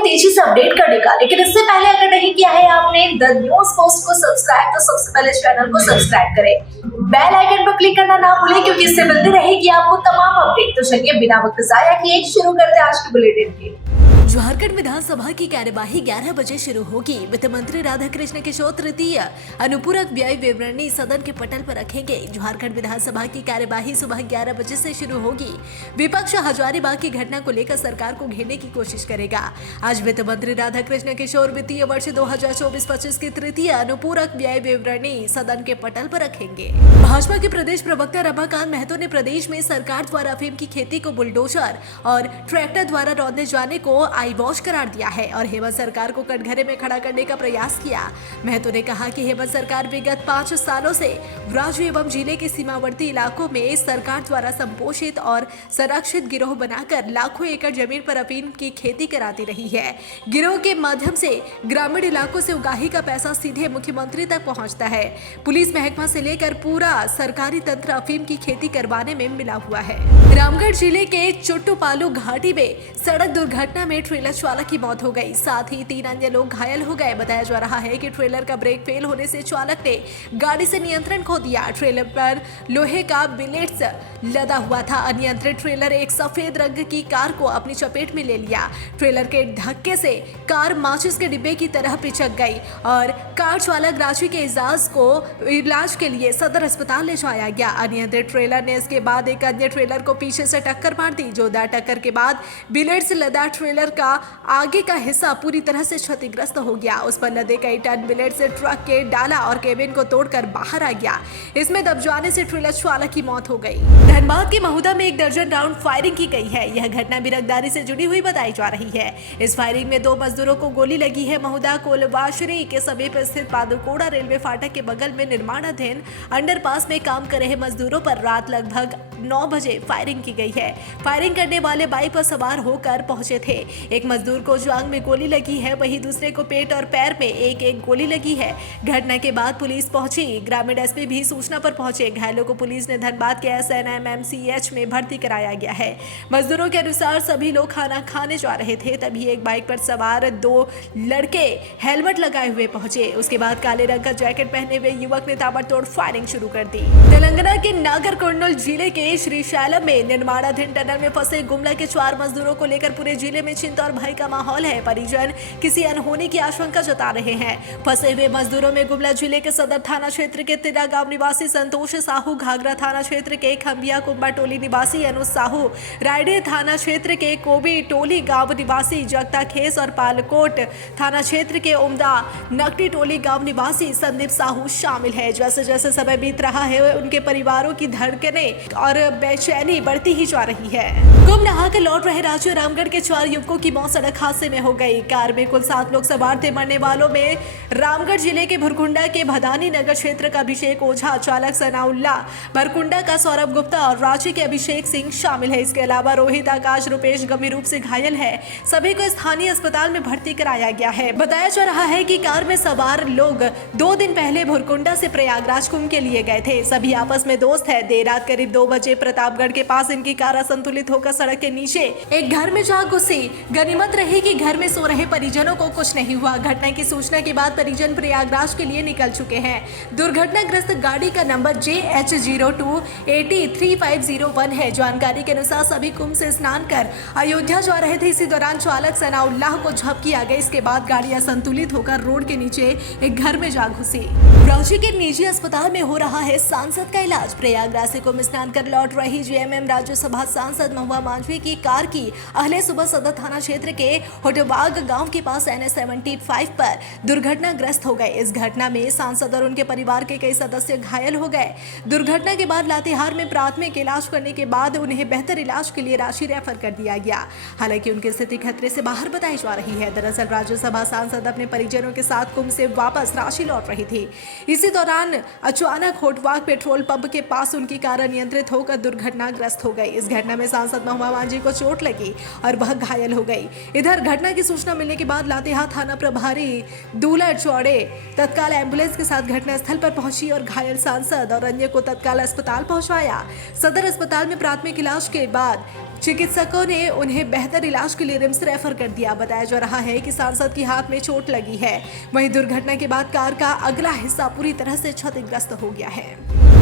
तेजी से अपडेट करने का। लेकिन इससे पहले अगर नहीं किया है आपने द न्यूज पोस्ट को सब्सक्राइब, तो सबसे पहले चैनल को सब्सक्राइब करें, बेल आइकन पर क्लिक करना ना भूलें, क्योंकि इससे मिलती रहेगी आपको तमाम अपडेट। तो चलिए बिना वक्त जाया किए शुरू करते हैं आज के बुलेटिन की। झारखंड विधानसभा की कार्यवाही 11 बजे शुरू होगी। वित्त मंत्री राधाकृष्ण किशोर तृतीय अनुपूरक व्यय विवरणी सदन के पटल पर रखेंगे। झारखंड विधानसभा की कार्यवाही सुबह 11 बजे से शुरू होगी। विपक्ष हजारीबाग की घटना को लेकर सरकार को घेरने की कोशिश करेगा। आज वित्त मंत्री राधाकृष्ण किशोर वित्तीय वर्ष 2024-25 की तृतीय अनुपूरक व्यय विवरणी सदन के पटल पर रखेंगे। भाजपा के प्रदेश प्रवक्ता रमाकांत महतो ने प्रदेश में सरकार द्वारा अफीम की खेती को बुलडोजर और ट्रैक्टर द्वारा रौंदे जाने को आई वॉश करार दिया है और हेमंत सरकार को कटघरे में खड़ा करने का प्रयास किया। महतो ने कहा कि हेमंत सरकार विगत 5 सालों से राज्य एवं जिले के सीमावर्ती इलाकों में सरकार द्वारा संपोषित और संरक्षित गिरोह बनाकर लाखों एकड़ जमीन पर अफीम की खेती कराती रही है। गिरोह के माध्यम से ग्रामीण इलाकों से उगाही का पैसा सीधे मुख्यमंत्री तक पहुंचता है। पुलिस महकमा से लेकर पूरा सरकारी तंत्र अफीम की खेती करवाने में मिला हुआ है। रामगढ़ जिले के चुट्टूपालू घाटी में सड़क दुर्घटना में ट्रेलर चालक की मौत हो गई, साथ ही 3 अन्य लोग घायल हो गए। बताया जा रहा है कि ट्रेलर का ब्रेक फेल होने से चालक ने गाड़ी से नियंत्रण खो दिया। ट्रेलर पर लोहे का बिलेट्स लदा हुआ था। अनियंत्रित ट्रेलर एक सफेद रंग की कार को अपनी चपेट में ले लिया। ट्रेलर के धक्के से कार माचिस के डिब्बे की तरह पिचक गई और कार चालक रांची के एजाज को इलाज के लिए सदर अस्पताल ले जाया गया। अनियंत्रित ट्रेलर ने इसके बाद एक अन्य ट्रेलर को पीछे से टक्कर मार दी। जोरदार टक्कर के बाद बिलेट्स लदा ट्रेलर का आगे का हिस्सा पूरी तरह से क्षतिग्रस्त हो गया। उस पर लदे कई टन बिलेट से ट्रक के डाला और केबिन को तोड़कर बाहर आ गया। इसमें दब जाने से ट्रेलर चालक की मौत हो गई। धनबाद के महुदा में 1 दर्जन राउंड फायरिंग की गई है। यह घटना बिरगदारी से जुड़ी हुई बताई जा रही है। इस फायरिंग में 2 मजदूरों को गोली लगी है। महुदा कोलवाशरी के समीप स्थित पादुकोड़ा रेलवे फाटक के बगल में निर्माणाधीन अंडरपास में काम कर रहे मजदूरों पर रात लगभग 9 बजे फायरिंग की गई है। फायरिंग करने वाले बाइक पर सवार होकर पहुंचे थे। एक मजदूर को जांघ में गोली लगी है, वहीं दूसरे को पेट और पैर में एक गोली लगी है। घटना के बाद पुलिस पहुंची। ग्रामीण एसपी भी सूचना पर पहुंचे। घायलों को पुलिस ने धनबाद के SNMMCH में भर्ती कराया गया है। मजदूरों के अनुसार सभी लोग खाना खाने जा रहे थे, तभी एक बाइक पर सवार 2 लड़के हेलमेट लगाए हुए पहुंचे। उसके बाद काले रंग का जैकेट पहने हुए युवक ने ताबड़तोड़ फायरिंग शुरू कर दी। तेलंगाना के नागरकोर्नूल जिले के श्रीशैलम में निर्माणाधीन टनल में फंसे गुमला के 4 मजदूरों को लेकर पूरे जिले में चिंता और भय का माहौल है। परिजन किसी अनहोनी की आशंका जता रहे हैं। फंसे हुए मजदूरों में गुमला जिले के सदर थाना क्षेत्र के तिरा गांव निवासी संतोष साहू, घाघरा थाना क्षेत्र के खंबिया कुंबा टोली निवासी अनुज साहू, रायडे थाना क्षेत्र के कोबी टोली गांव निवासी जगता खेस और पालकोट थाना क्षेत्र के उमदा नकटी टोली गांव निवासी संदीप साहू शामिल है। जैसे जैसे समय बीत रहा है, उनके परिवारों की धड़कनें और बेचैनी बढ़ती ही जा रही है। कुंभ नहाकर लौट रहे राज्य रामगढ़ के 4 युवकों की मौत सड़क हादसे में हो गई। कार में कुल 7 लोग सवार थे। मरने वालों में रामगढ़ जिले के भुरकुंडा के भदानी नगर क्षेत्र का अभिषेक ओझा, चालक सनाउल्ला, भरकुंडा का सौरभ गुप्ता और रांची के अभिषेक सिंह शामिल है। इसके अलावा रोहित, आकाश, रुपेश गंभीर रूप से घायल है। सभी को स्थानीय अस्पताल में भर्ती कराया गया है। बताया जा रहा है कि कार में सवार लोग 2 दिन पहले भुरकुंडा से प्रयागराज कुंभ के लिए गए थे। सभी आपस में दोस्त है। देर रात करीब 2 बजे प्रतापगढ़ के पास इनकी कार असंतुलित होकर सड़क के नीचे एक घर में जा घुसी। गनीमत रही कि घर में सो रहे परिजनों को कुछ नहीं हुआ। घटना की सूचना के बाद परिजन प्रयागराज के लिए निकल चुके हैं। दुर्घटनाग्रस्त गाड़ी का नंबर JH02803501 है। जानकारी के अनुसार सभी कुंभ से स्नान कर अयोध्या जा रहे थे। इसी दौरान चालक सनाउल्लाह को झपकी आ गई। इसके बाद गाड़ी असंतुलित होकर रोड के नीचे एक घर में जा घुसी। रांची के निजी अस्पताल में हो रहा है सांसद का इलाज। प्रयागराज से कुंभ स्नान कर लौट रही JMM राज्यसभा सांसद महुआ मांझी की कार की अहले सुबह सदर थाना क्षेत्र के होटबाग गांव के पास NH75 पर दुर्घटनाग्रस्त हो गए। इस घटना में सांसद और उनके परिवार के कई सदस्य घायल हो गए। दुर्घटना के बाद लातेहार में प्राथमिक इलाज करने के बाद उन्हें बेहतर इलाज के लिए रांची रेफर कर दिया गया। हालांकि उनकी स्थिति खतरे से बाहर बताई जा रही है। दरअसल राज्यसभा सांसद अपने परिजनों के साथ कुंभ से वापस रांची लौट रही थी। इसी दौरान अचानक होटबाग पेट्रोल पंप के पास उनकी कार अनियंत्रित होकर दुर्घटनाग्रस्त हो गई। इस घटना में सांसद महुआ मांझी को चोट लगी और वह घायल हो गई। इधर घटना की सूचना मिलने के बाद लातेहार थाना प्रभारी दूल्हा चौड़े तत्काल एम्बुलेंस के साथ घटनास्थल पर पहुंची और घायल सांसद और अन्य को तत्काल अस्पताल पहुंचाया। सदर अस्पताल में प्राथमिक इलाज के बाद चिकित्सकों ने उन्हें बेहतर इलाज के लिए रिम्स रेफर कर दिया। बताया जा रहा है कि सांसद की हाथ में चोट लगी है। वहीं दुर्घटना के बाद कार का अगला हिस्सा पूरी तरह से क्षतिग्रस्त हो गया है।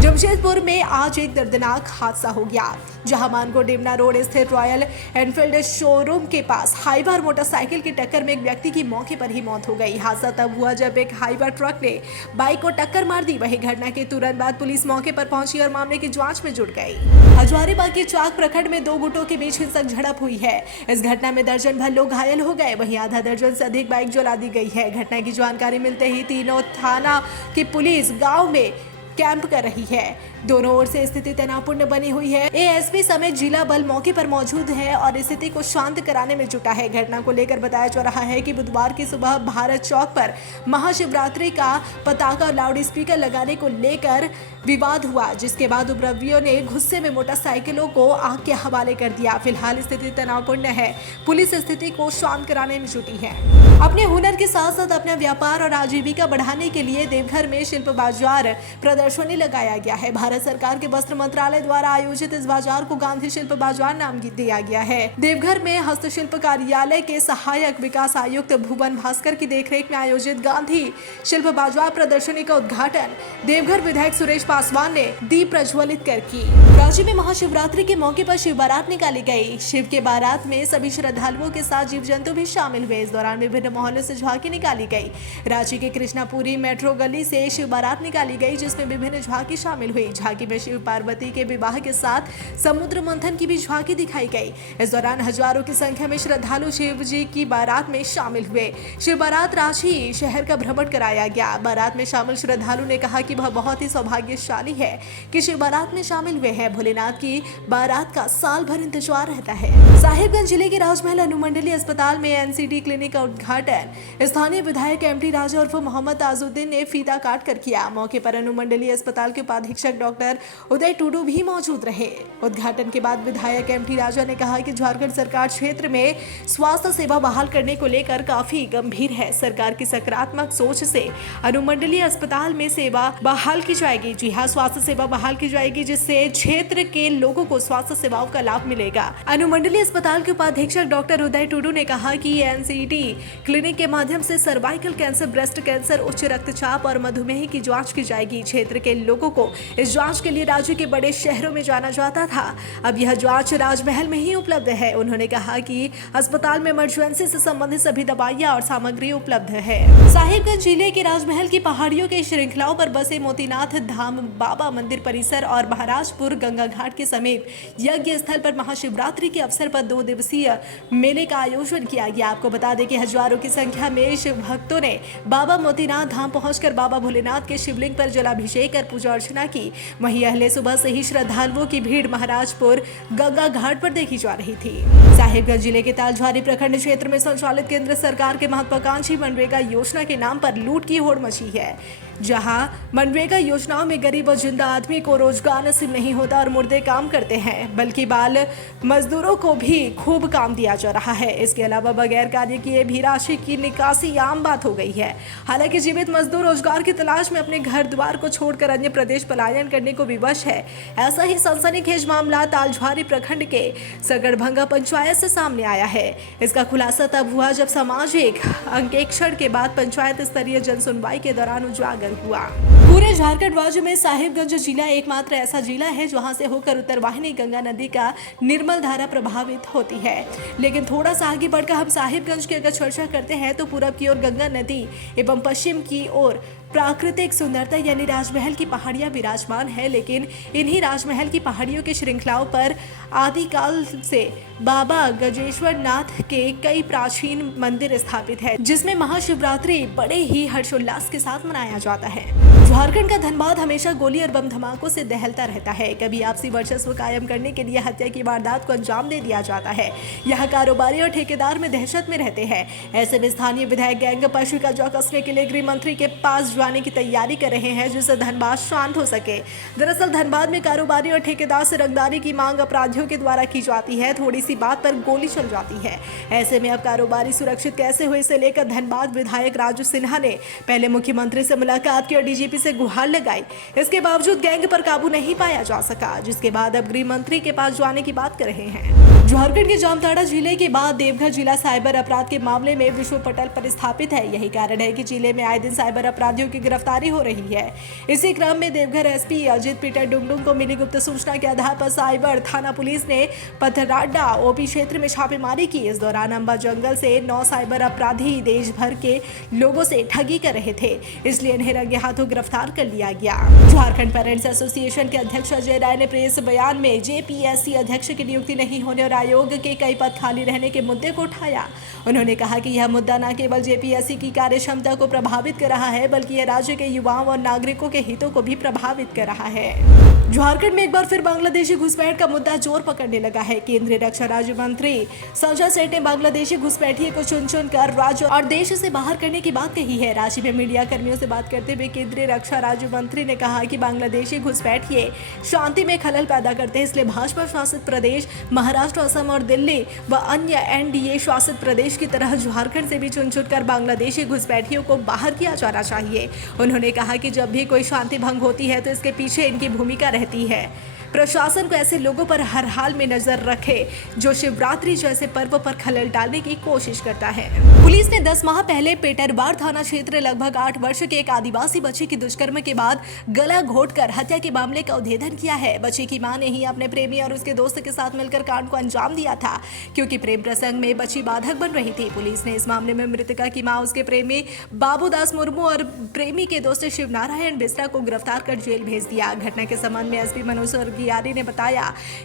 जमशेदपुर में आज एक दर्दनाक हादसा हो गया, जहां मानगो डेमना रोड स्थित रॉयल एनफील्ड शोरूम के पास हाईवर मोटरसाइकिल की टक्कर में एक व्यक्ति की मौके पर ही मौत हो गई। हादसा तब हुआ जब एक हाईवर ट्रक ने बाइक को टक्कर मार दी। वहीं घटना के तुरंत बाद पुलिस मौके पर पहुंची और मामले की जांच में जुट गई। हजारीबाग के चाक प्रखंड में दो गुटों के बीच हिंसक झड़प हुई है। इस घटना में दर्जन भर लोग घायल हो गए। वहीं आधा दर्जन से अधिक बाइक जला दी गई है। घटना की जानकारी मिलते ही तीनों थाना की पुलिस गाँव में कैंप कर रही है। दोनों ओर से स्थिति तनावपूर्ण बनी हुई है। एएसपी समेत जिला बल मौके पर मौजूद है और स्थिति को शांत कराने में जुटा है। घटना को लेकर बताया जा रहा है कि बुधवार की सुबह भारत चौक पर महाशिवरात्रि का पताका और लाउड स्पीकर लगाने को लेकर विवाद हुआ, जिसके बाद उपद्रवियों ने गुस्से में मोटरसाइकिलों को आग के हवाले कर दिया। फिलहाल स्थिति तनावपूर्ण है। पुलिस स्थिति को शांत कराने में जुटी है। अपने हुनर के साथ साथ अपना व्यापार और आजीविका बढ़ाने के लिए देवघर में शिल्प बाजार प्रदर्शनी लगाया गया है। भारत सरकार के वस्त्र मंत्रालय द्वारा आयोजित इस बाजार को गांधी शिल्प बाजार नाम दिया गया है। देवघर में हस्तशिल्प कार्यालय के सहायक विकास आयुक्त भुवन भास्कर की देखरेख में आयोजित गांधी शिल्प बाजार प्रदर्शनी का उद्घाटन देवघर विधायक सुरेश पासवान ने दीप प्रज्वलित कर की। राज्य में महाशिवरात्रि के मौके पर शिव बारात निकाली गई। शिव के बारात में सभी श्रद्धालुओं के साथ जीव जंतु भी शामिल हुए। इस दौरान विभिन्न मोहल्लों से झांकी निकाली गई। रांची के कृष्णापुरी मेट्रो गली से शिव बारात निकाली गई, जिसमें विभिन्न झांकी शामिल हुई। झांकी में शिव पार्वती के विवाह के साथ समुद्र मंथन की भी झांकी दिखाई गई। इस दौरान हजारों की संख्या में श्रद्धालु शिव जी की बारात में शामिल हुए। शिव बारात रांची शहर का भ्रमण कराया गया। बारात में शामिल श्रद्धालु ने कहा कि वह बहुत ही सौभाग्यशाली है कि शिव बारात में शामिल हुए हैं। भोलेनाथ की बारात का साल भर इंतजार रहता है। साहिबगंज जिले के राजमहल अनुमंडलीय अस्पताल में एनसीडी क्लिनिक का उद्घाटन स्थानीय विधायक एमटी राजा उर्फ मोहम्मद ताजुद्दीन ने फीता काट कर किया। मौके पर अनुमंडलीय अस्पताल के उपाधीक्षक डॉक्टर उदय टुडू भी मौजूद रहे। उद्घाटन के बाद विधायक एमटी राजा ने कहा कि झारखंड सरकार क्षेत्र में स्वास्थ्य सेवा बहाल करने को लेकर काफी गंभीर है। सरकार की सकारात्मक सोच से अनुमंडलीय अस्पताल में सेवा बहाल की जाएगी। जी हाँ, स्वास्थ्य सेवा बहाल की जाएगी, जिससे क्षेत्र के लोगों को स्वास्थ्य सेवाओं का लाभ मिलेगा। अनुमंडलीय अस्पताल के उपाधीक्षक डॉक्टर उदय टुडू ने कहा कि एनसीडी क्लिनिक के माध्यम से सर्वाइकल कैंसर, ब्रेस्ट कैंसर, उच्च रक्तचाप और मधुमेह की जांच की जाएगी। क्षेत्र के लोगों को इस जांच के लिए राज्य के बड़े शहरों में जाना जाता था, अब यह जांच राजमहल में ही उपलब्ध है। उन्होंने कहा कि अस्पताल में इमरजेंसी से संबंधित सभी दवाइयां और सामग्री उपलब्ध है। साहिबगंज जिले के राजमहल की पहाड़ियों के श्रृंखलाओं पर बसे मोतीनाथ धाम, बाबा मंदिर परिसर और महाराजपुर गंगा घाट के समीप यज्ञ स्थल पर महाशिवरात्रि के अवसर पर 2 दिवसीय मेले का आयोजन किया गया। आपको बता दें कि हजारों की संख्या में शिव भक्तों ने बाबा मोतीनाथ धाम पहुंचकर बाबा भोलेनाथ के शिवलिंग पर जलाभिषेक कर पूजा अर्चना की। वहीं अहले सुबह से ही श्रद्धालुओं की भीड़ महाराजपुर गंगा घाट पर देखी जा रही थी। साहिबगंज जिले के तालझारी प्रखंड क्षेत्र में संचालित केंद्र सरकार के महत्वाकांक्षी मनरेगा योजना के नाम पर लूट की होड़ मची है, जहां मनरेगा योजनाओं में गरीब और जिंदा आदमी को रोजगार नसीब नहीं होता और मुर्दे काम करते हैं, बल्कि बाल मजदूरों को भी खूब काम दिया जा रहा है। इसके अलावा बगैर कार्य किए भी राशि की निकासी आम बात हो गई है। हालांकि जीवित मजदूर रोजगार की तलाश में अपने घर द्वार को छोड़कर अन्य प्रदेश पलायन करने को विवश है। ऐसा ही सनसनीखेज मामला तालझारी प्रखंड के सगड़भंगा पंचायत से सामने आया है। इसका खुलासा तब हुआ जब सामाजिक अंकेक्षण के बाद पंचायत स्तरीय जन सुनवाई के दौरान उजागर हुआ। पूरे झारखंड राज्य में साहिबगंज जिला एकमात्र ऐसा जिला है जहां से होकर उत्तरवाहिनी गंगा नदी का निर्मल धारा प्रभावित होती है। लेकिन थोड़ा सा आगे बढ़कर हम साहिबगंज की अगर चर्चा करते हैं तो पूरब की ओर गंगा नदी एवं पश्चिम की ओर प्राकृतिक सुंदरता यानी राजमहल की पहाड़ियां विराजमान है। लेकिन इन्हीं राजमहल की पहाड़ियों की श्रृंखलाओं पर आदिकाल से बाबा गजेश्वर नाथ के कई प्राचीन मंदिर स्थापित है, जिसमें महाशिवरात्रि बड़े ही हर्षोल्लास के साथ मनाया जाता है। झारखंड का धनबाद हमेशा गोली और बम धमाकों से दहलता रहता है। कभी आपसी वर्चस्व कायम करने के लिए हत्या की वारदात को अंजाम दे दिया जाता है। यहाँ कारोबारी और ठेकेदार में दहशत में रहते हैं। ऐसे में स्थानीय विधायक गैंग पर शिकंजा कसने के लिए गृह मंत्री के पास जाने की तैयारी कर रहे हैं, जिससे धनबाद शांत हो सके। दरअसल धनबाद में कारोबारी और ठेकेदार से रंगदारी की मांग अपराधियों के द्वारा की जाती है। थोड़ी सी बात पर गोली चल जाती है। ऐसे में अब कारोबारी सुरक्षित कैसे हुए, इसे लेकर धनबाद विधायक राजू सिन्हा ने पहले मुख्यमंत्री से मुलाकात की और डीजीपी से गुहार लगाई। इसके बावजूद गैंग पर काबू नहीं पाया जा सका, जिसके बाद अब गृह मंत्री के पास जाने की बात कर रहे हैं। झारखंड के जामताड़ा जिले के बाद देवघर जिला साइबर अपराध के मामले में विश्व पटल पर स्थापित है। यही कारण है कि जिले में आए दिन साइबर अपराधियों की गिरफ्तारी हो रही है। इसी क्रम में देवघर एसपी अजित पीटर डुंगडुंग को मिली गुप्त सूचना के आधार पर साइबर थाना पुलिस ने पथराडा ओपी क्षेत्र में छापेमारी की। इस दौरान अंबा जंगल से 9 साइबर अपराधी देश भर के लोगों से ठगी कर रहे थे, इसलिए इन्हें रंगे हाथों गिरफ्तार कर लिया गया। झारखंड पेरेंट्स एसोसिएशन के अध्यक्ष अजय राय ने प्रेस बयान में जेपीएससी अध्यक्ष की नियुक्ति नहीं होने और आयोग के कई पद खाली रहने के मुद्दे को उठाया। उन्होंने कहा कि यह मुद्दा न केवल जेपीएससी की कार्यक्षमता को प्रभावित कर रहा है, बल्कि यह राज्य के युवाओं और नागरिकों के हितों को भी प्रभावित कर रहा है। झारखंड में एक बार फिर बांग्लादेशी घुसपैठ का मुद्दा जोर पकड़ने लगा है। केंद्रीय रक्षा राज्य मंत्री संजय सेठ ने बांग्लादेशी घुसपैठियों को चुन कर राज्य और देश से बाहर करने की बात कही है। रांची में मीडिया कर्मियों से बात करते हुए केंद्रीय रक्षा राज्य मंत्री ने कहा कि बांग्लादेशी घुसपैठिए शांति में खलल पैदा करते हैं, इसलिए भाजपा शासित प्रदेश महाराष्ट्र, असम और दिल्ली व अन्य एनडीए शासित प्रदेश की तरह झारखंड से भी चुन कर बांग्लादेशी घुसपैठियों को बाहर किया जाना चाहिए। उन्होंने कहा कि जब भी कोई शांति भंग होती है तो इसके पीछे इनकी भूमिका रहती है। प्रशासन को ऐसे लोगों पर हर हाल में नजर रखे जो शिवरात्रि जैसे पर्व पर खलल डालने की कोशिश करता है। पुलिस ने 10 माह पहले पेटरबार थाना क्षेत्र लगभग 8 वर्ष के एक आदिवासी बच्ची की दुष्कर्म के बाद गला घोंटकर हत्या के मामले का उद्भेदन किया है। बच्ची की मां ने ही अपने प्रेमी और उसके दोस्त के साथ मिलकर कांड को अंजाम दिया था, क्योंकि प्रेम प्रसंग में बच्ची बाधक बन रही थी। पुलिस ने इस मामले में मृतका की मां, उसके प्रेमी बाबूदास मुर्मू और प्रेमी के दोस्त शिवनारायण बिस्रा को गिरफ्तार कर जेल भेज दिया। घटना के संबंध में एसपी मनोज गियारी ने बताया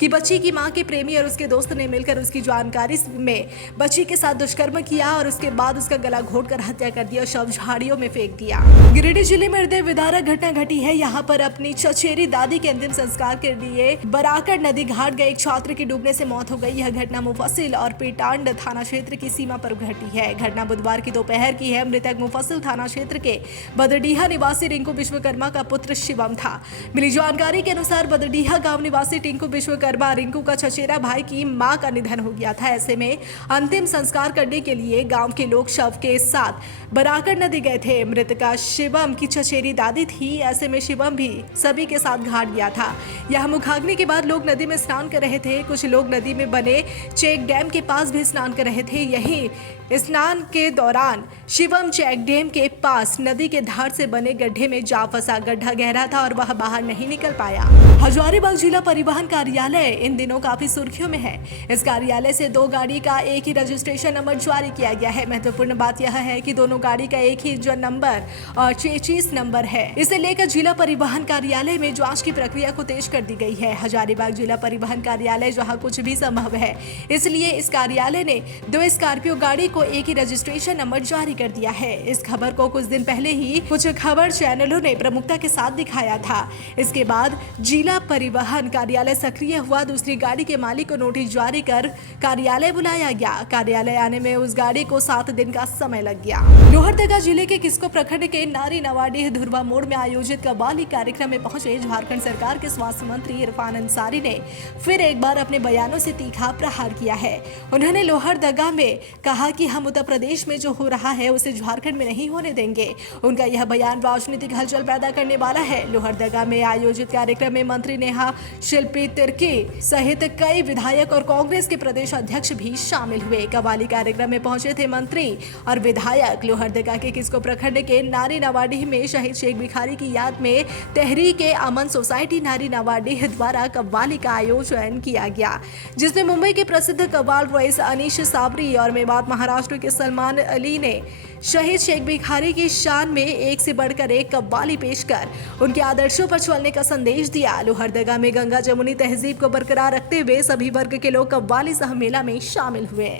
कि बच्ची की मां के प्रेमी और उसके दोस्त ने मिलकर उसकी जानकारी में बच्ची के साथ दुष्कर्म किया और उसके बाद उसका गला घोंटकर हत्या कर दिया और शव झाड़ियों में फेंक दिया। गिरिडीह जिले में हृदय विदारक घटना घटी है। यहाँ पर अपनी चचेरी दादी के अंतिम संस्कार के लिए बराकर नदी घाट गए एक छात्र की डूबने से मौत हो गई। यह घटना मुफस्सिल और पेटांड थाना क्षेत्र की सीमा पर घटी है। घटना बुधवार की दोपहर की है। मृतक मुफस्सिल थाना क्षेत्र के बदरडीहा निवासी रिंकू विश्वकर्मा का पुत्र शिवम था। मिली जानकारी के अनुसार बदरडीहा गांव निवासी टिंकू विश्वकर्मा रिंकू का चचेरा भाई की मां का निधन हो गया था। ऐसे में अंतिम संस्कार करने के लिए गांव के लोग शव के साथ बराकर नदी गए थे। मृतका शिवम की चचेरी दादी थी। ऐसे में शिवम भी सभी के साथ घाट गया था। यह मुखाग्नि के बाद लोग नदी में स्नान कर रहे थे। कुछ लोग नदी में बने चेक डैम के पास भी स्नान कर रहे थे। यही स्नान के दौरान शिवम चेक डैम के पास नदी के धार से बने गड्ढे में जा फंसा। गड्ढा गहरा था और वह बाहर नहीं निकल पाया। हजारीबाग जिला परिवहन कार्यालय इन दिनों काफी सुर्खियों में है। इस कार्यालय से 2 गाड़ी का एक ही रजिस्ट्रेशन नंबर जारी किया गया है। महत्वपूर्ण बात यह है कि दोनों गाड़ी का एक ही इंजन नंबर और चेचिस नंबर है। इसे लेकर जिला परिवहन कार्यालय में जांच की प्रक्रिया को तेज कर दी गई है। हजारीबाग जिला परिवहन कार्यालय जहां कुछ भी संभव है, इसलिए इस कार्यालय ने 2 स्कॉर्पियो गाड़ी को एक ही रजिस्ट्रेशन नंबर जारी कर दिया है। इस खबर को कुछ दिन पहले ही कुछ खबर चैनलों ने प्रमुखता के साथ दिखाया था। इसके बाद जिला परिवहन कार्यालय सक्रिय हुआ। दूसरी गाड़ी के मालिक को नोटिस जारी कर कार्यालय बुलाया गया। कार्यालय आने में उस गाड़ी को 7 दिन का समय लग गया। लोहरदगा जिले के किस्को प्रखंड के नारी नवाडीह धुरवा मोड़ में आयोजित कव्वाली कार्यक्रम में पहुंचे झारखंड सरकार के स्वास्थ्य मंत्री इरफान अंसारी ने फिर एक बार अपने बयानों से तीखा प्रहार किया है। उन्होंने लोहरदगा में कहा कि हम उत्तर प्रदेश में जो हो रहा है उसे झारखंड में नहीं होने देंगे। उनका यह बयान राजनीतिक हलचल पैदा करने वाला है। लोहरदगा में आयोजित कार्यक्रम में मंत्री नेहा शिल्पी तिर्की सहित कई विधायक और कांग्रेस के प्रदेश अध्यक्ष भी शामिल हुए। कव्वाली कार्यक्रम में पहुंचे थे मंत्री और विधायक। लोहरदगा के किस्को प्रखंड के नारी नवाडीह में शहीद शेख भिखारी की याद में तहरीके अमन सोसाइटी नारी नवाडीह द्वारा कव्वाली का आयोजन किया गया, जिसमें मुंबई के प्रसिद्ध कव्वाल रईस अनीश साबरी और मेवात महाराष्ट्र के सलमान अली ने शहीद शेख भिखारी की शान में एक से बढ़कर एक कव्वाली पेश कर उनके आदर्शों पर चलने का संदेश दिया। लोहरदगा में गंगा जमुनी तहजीब को बरकरार रखते हुए सभी वर्ग के लोग कव्वाली सहमेला में शामिल हुए।